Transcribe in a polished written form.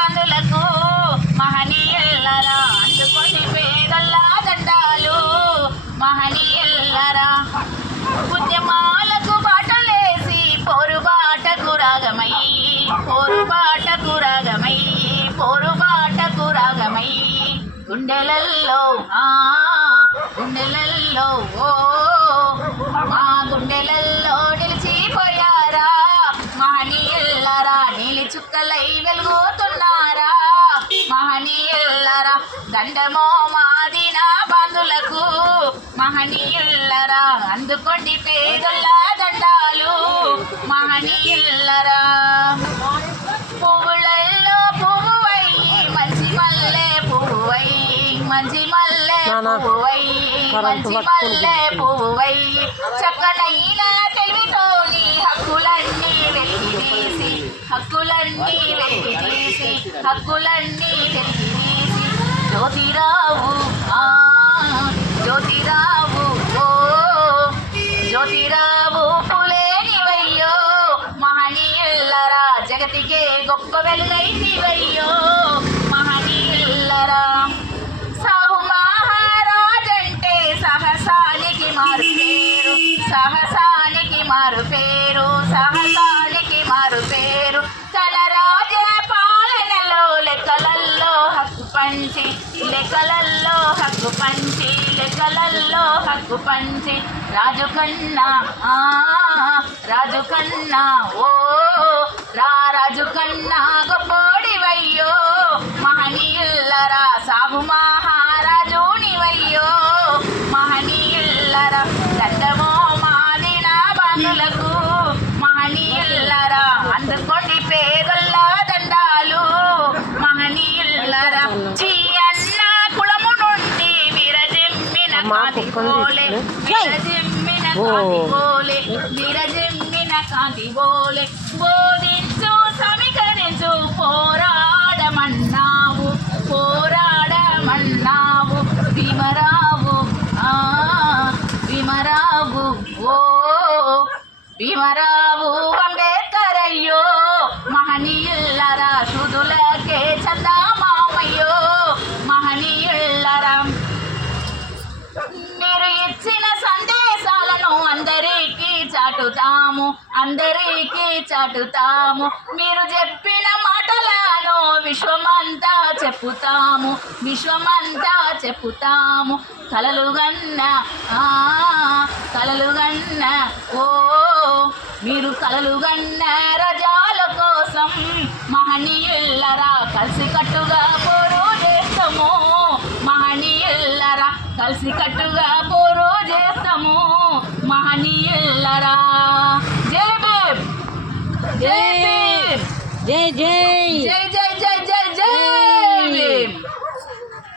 బంధులకు మహనీయులరా అందుకొని పేదల్లా దండాలు మహనీయులరా. ఉద్యమాలకు బాటలేసి పోరుబాటకు రాగమై పోరుబాటకు రాగమై పోరుబాటకు రాగమై గుండెలల్లో గుండెలల్లో మా గుండెలల్లో నిలిచిపోయారా మహనీయులరా. నీలి చుక్కలై వెలుగుతున్నారా మహనీయులరా. దండమో మాదిన బంధులకు మహనీయులరా అందుకోండి పేదల దండాలు మహనీయులరా. పువ్వులలో పువ్వువై మంచి మల్లె పువ్వువై మంచి మల్లె పువ్వువై మంచి మల్లె పువ్వువై చక్కనైన తెలివితోని హక్కులన్నీ వెలికితీసి హక్కులన్నీ వెలికితీసి హక్కులన్నీ వెలికితీసి జ్యోతిరావు జ్యోతిరావు జ్యోతిరావు పులేనివయ్యో మహనీయులరా. జగతికే గొప్ప వెలుగైతివయ్యో మహనీయులరా. సాహు మహారాజంటే సాహసానికి మారు పేరు సాహసానికి మారు పేరు సాహసానికి మారు పేరు. తన రాజ పాలనలో లెక్కలల్లో హక్కు పంచి లెక్కలల్లో హక్కు పంచి లెక్కలల్లో హక్కు పంచి రాజు కన్నా రాజు కన్నా రాజు కన్నా గొప్పోడివయ్యో మహనీయులరా. సాహు మహారాజునివయ్యో మహనీయులరా. దండమో మాదిన బంధులకు మహనీయులరా అందుకోండి పేదల దండాలు మహనీయులరా. చీయన్న కులము నుండి విరజిమ్మిన కాంతి పోలే విరజిమ్మిన కాంతి పోలే విరజిమ్మిన కాంతి పోలే బోధించు సమీకరించు పోరాడమన్నావు పోరాడమన్నావు భీమరావు భీమరావు భీమరావు అంబేద్కర్ అయ్యో మహనీయులరా. శుద్ధులకే చందమామయ్యో మహనీయులరా. మీరు ఇచ్చిన సందేశాలను అందరికీ చాటుతాము అందరికీ చాటుతాము. మీరు చెప్పిన మాటలను విశ్వమంతా చెప్పుతాము విశ్వమంతా చెప్పుతాము. కలలుగన్న కలలుగన్న మీరు కలలుగన్న రజాల కోసం మహనీయులరా. కలిసికట్టుగా పోరు చేస్తాము మహనీయులరా. కలిసికట్టుగా పోరు చేస్తాము మహనీయులరా. జై భీమ్ జై భీమ్ జై జై